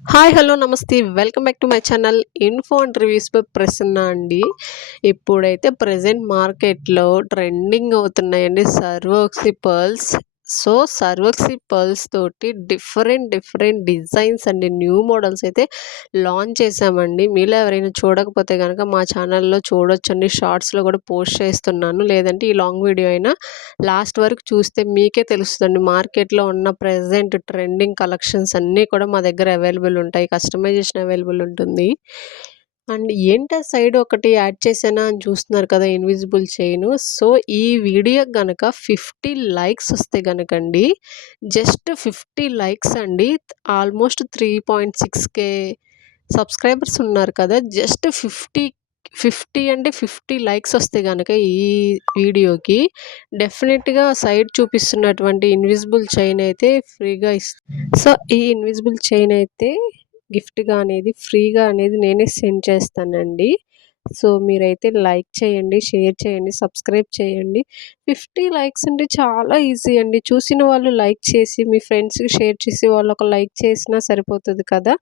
Hi hello నమస్తే welcome back to my channel info and reviews by Prasanna అండి. ఇప్పుడైతే present మార్కెట్లో ట్రెండింగ్ అవుతున్నాయండి సర్వోక్సీ పర్ల్స్. సో సర్వోక్సీ పర్ల్స్ తోటి డిఫరెంట్ డిజైన్స్ అండి, న్యూ మోడల్స్ అయితే లాంచ్ చేశామండి. మీలో ఎవరైనా చూడకపోతే కనుక మా ఛానల్లో చూడొచ్చండి. షార్ట్స్లో కూడా పోస్ట్ చేస్తున్నాను, లేదంటే ఈ లాంగ్ వీడియో అయినా లాస్ట్ వరకు చూస్తే మీకే తెలుస్తుందండి. మార్కెట్లో ఉన్న ప్రెజెంట్ ట్రెండింగ్ కలెక్షన్స్ అన్నీ కూడా మా దగ్గర అవైలబుల్ ఉంటాయి. కస్టమైజేషన్ అవైలబుల్ ఉంటుంది. అండ్ ఏంటా సైడ్ ఒకటి యాడ్ చేశానా అని చూస్తున్నారు కదా, ఇన్విజిబుల్ చైను. సో ఈ వీడియో గనక 50 లైక్స్ వస్తే గనకండి, జస్ట్ 50 లైక్స్ అండి, ఆల్మోస్ట్ 3.6K సబ్స్క్రైబర్స్ ఉన్నారు కదా. జస్ట్ 50 లైక్స్ వస్తే గనక ఈ వీడియోకి డెఫినెట్గా సైడ్ చూపిస్తున్నటువంటి ఇన్విజిబుల్ చైన్ అయితే ఫ్రీగా సో ఈ ఇన్విజిబుల్ చైన్ అయితే గిఫ్ట్గా అనేది ఫ్రీగా అనేది నేనే సెండ్ చేస్తానండి. సో మీరైతే లైక్ చేయండి, షేర్ చేయండి, సబ్స్క్రైబ్ చేయండి. 50 లైక్స్ అంటే చాలా ఈజీ అండి. చూసిన వాళ్ళు లైక్ చేసి మీ ఫ్రెండ్స్కి షేర్ చేసి వాళ్ళు ఒక లైక్ చేసినా సరిపోతుంది కదా.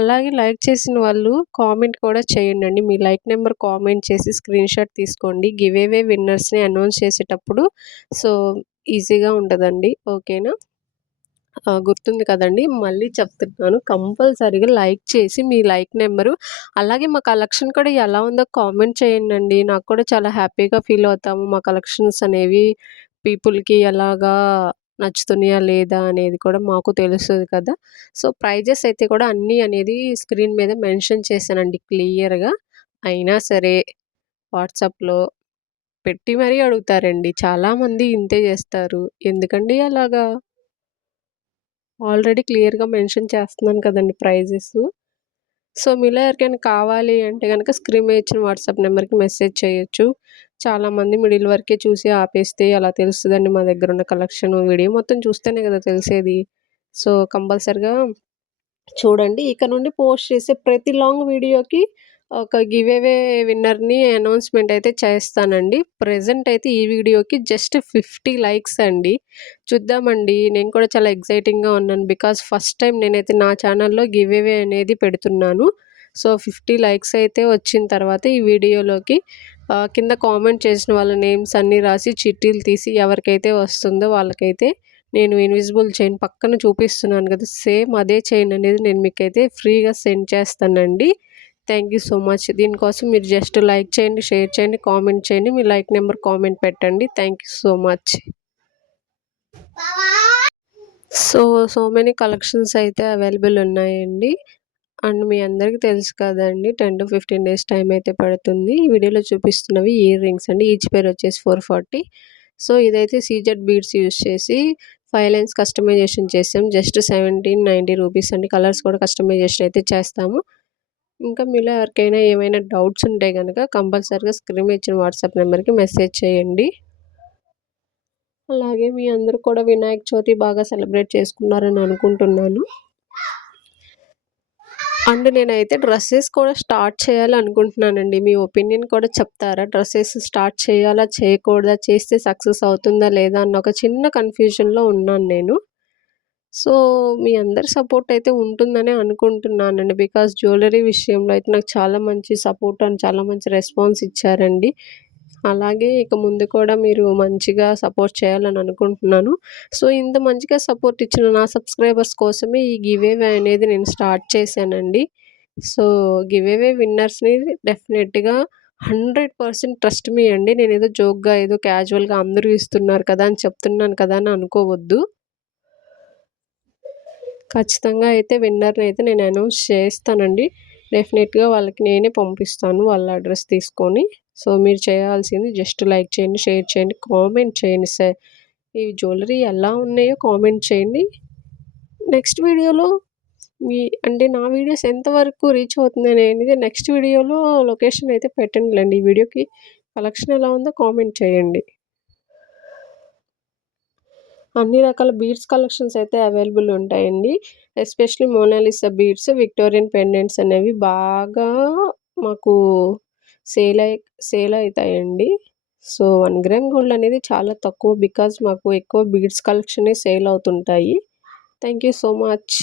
అలాగే లైక్ చేసిన వాళ్ళు కామెంట్ కూడా చేయండి. మీ లైక్ నెంబర్ కామెంట్ చేసి స్క్రీన్ షాట్ తీసుకోండి. గివ్ అవే విన్నర్స్ని అనౌన్స్ చేసేటప్పుడు సో ఈజీగా ఉంటుందండి. ఓకేనా, గుర్తుంది కదండీ! మళ్ళీ చెప్తున్నాను. కంపల్సరీగా లైక్ చేసి మీ లైక్ నెంబరు, అలాగే మా కలెక్షన్ కూడా ఎలా ఉందో కామెంట్ చేయండండి. నాకు కూడా చాలా హ్యాపీగా ఫీల్ అవుతాము. మా కలెక్షన్స్ అనేవి పీపుల్‌కి ఎలాగా నచ్చుతున్నాయా లేదా అనేది కూడా మాకు తెలుస్తది కదా. సో ప్రైజెస్ అయితే కూడా అన్నీ అనేది స్క్రీన్ మీద మెన్షన్ చేశానండి క్లియర్‌గా. అయినా సరే వాట్సాప్‌లో పెట్టి మరీ అడుగుతారండి. చాలామంది ఇంతే చేస్తారు. ఎందుకండి అలాగా? ఆల్రెడీ క్లియర్‌గా మెన్షన్ చేస్తున్నాను కదండీ ప్రైజెసు. సో మీలో ఎవరికైనా కావాలి అంటే గనక స్క్రీన్ మీద ఇచ్చిన వాట్సాప్ నెంబర్‌కి మెసేజ్ చేయొచ్చు. చాలామంది మిడిల్ వరకే చూసి ఆపేస్తే ఎలా తెలుస్తదండి మా దగ్గరున్న కలెక్షను. వీడియో మొత్తం చూస్తేనే కదా తెలిసేది. సో కంపల్సరీగా చూడండి. ఇక నుండి పోస్ట్ చేసే ప్రతి లాంగ్ వీడియోకి ఒక గివ్ అవే విన్నర్‌ని అనౌన్స్‌మెంట్ అయితే చేస్తానండి. ప్రెజెంట్ అయితే ఈ వీడియోకి జస్ట్ 50 లైక్స్ అండి. చూద్దామండి. నేను కూడా చాలా ఎక్సైటింగ్‌గా ఉన్నాను. బికాజ్ ఫస్ట్ టైం నేనైతే నా ఛానల్‌లో గివ్ అవే అనేది పెడుతున్నాను. సో 50 లైక్స్ అయితే వచ్చిన తర్వాత ఈ వీడియోలోకి కింద కామెంట్ చేసిన వాళ్ళ నేమ్స్ అన్నీ రాసి చిట్టీలు తీసి ఎవరికైతే వస్తుందో వాళ్ళకైతే నేను ఇన్విజిబుల్ చైన్ పక్కన చూపిస్తున్నాను కదా, సేమ్ అదే చైన్ అనేది నేను మీకైతే ఫ్రీగా సెండ్ చేస్తానండి. Thank you so much. దీనికోసం మీరు జస్ట్ లైక్ చేయండి, షేర్ చేయండి, కామెంట్ చేయండి. మీ లైక్ నెంబర్ కామెంట్ పెట్టండి. Thank you so much. So many collections అయితే అవైలబుల్ ఉన్నాయండి. అండ్ మీ అందరికీ తెలుసు కదండీ, 10 to 15 డేస్ టైం అయితే పడుతుంది. ఈ వీడియోలో చూపిస్తున్నవి ఇయర్ రింగ్స్ అండి. ఈచ్ పేర్ వచ్చేసి 440. సో ఇదైతే సీజెడ్ బీడ్స్ యూజ్ చేసి 5 లైన్స్ కస్టమైజేషన్ చేసాం. జస్ట్ 1790 రూపీస్ అండి. కలర్స్ కూడా కస్టమైజేషన్ అయితే చేస్తాము. ఇంకా మీలో ఎవరికైనా ఏమైనా డౌట్స్ ఉంటే కనుక కంపల్సరీగా స్క్రీన్ మీద ఇచ్చిన వాట్సాప్ నెంబర్కి మెసేజ్ చేయండి. అలాగే మీ అందరూ కూడా వినాయక చవితి బాగా సెలబ్రేట్ చేసుకున్నారని అనుకుంటున్నాను. అండ్ నేనైతే డ్రెస్సెస్ కూడా స్టార్ట్ చేయాలనుకుంటున్నానండి. మీ ఒపీనియన్ కూడా చెప్తారా? డ్రెస్సెస్ స్టార్ట్ చేయాలా? చేయకూడదా? చేస్తే సక్సెస్ అవుతుందా? లేదా? అన్న ఒక చిన్న కన్‌ఫ్యూజన్‌లో ఉన్నాను నేను. సో మీ అందరి సపోర్ట్ అయితే ఉంటుందనే అనుకుంటున్నానండి. బికాజ్ జ్యువెలరీ విషయంలో అయితే నాకు చాలా మంచి సపోర్ట్ అండ్ చాలా మంచి రెస్పాన్స్ ఇచ్చారండి. అలాగే ఇక ముందు కూడా మీరు మంచిగా సపోర్ట్ చేయాలని అనుకుంటున్నాను. సో ఇంత మంచిగా సపోర్ట్ ఇచ్చిన నా సబ్స్క్రైబర్స్ కోసమే ఈ గివ్ అవే అనేది నేను స్టార్ట్ చేశానండి. సో గివ్ అవే విన్నర్స్‌ని డెఫినెట్‌గా 100% ట్రస్ట్ మీ అండి. నేనేదో జోక్‌గా ఏదో క్యాజువల్‌గా అందరూ ఇస్తున్నారు కదా అని చెప్తున్నాను కదా అని అనుకోవద్దు. ఖచ్చితంగా అయితే విన్నర్‌ని అయితే నేను అనౌన్స్ చేస్తానండి. డెఫినెట్‌గా వాళ్ళకి నేనే పంపిస్తాను వాళ్ళ అడ్రెస్ తీసుకొని. సో మీరు చేయాల్సింది జస్ట్ లైక్ చేయండి, షేర్ చేయండి, కామెంట్ చేయండి. ఈ జ్యువెలరీ ఎలా ఉన్నాయో కామెంట్ చేయండి. నెక్స్ట్ వీడియోలో అంటే నా వీడియోస్ ఎంతవరకు రీచ్ అవుతుందనేది నెక్స్ట్ వీడియోలో లొకేషన్ అయితే పెట్టనులేండి. ఈ వీడియోకి కలెక్షన్ ఎలా ఉందో కామెంట్ చేయండి. అన్ని రకాల బీడ్స్ కలెక్షన్స్ అయితే అవైలబుల్ ఉంటాయండి. Especially Mona Lisa beads, Victorian pendants అనేవి బాగా మాకు సేల్ సేల్ అయితాయండి. సో 1 గ్రామ్ గోల్డ్ అనేది చాలా తక్కువ. బికాజ్ మాకు ఎక్కువ బీడ్స్ కలెక్షనే సేల్ అవుతుంటాయి. Thank you so much.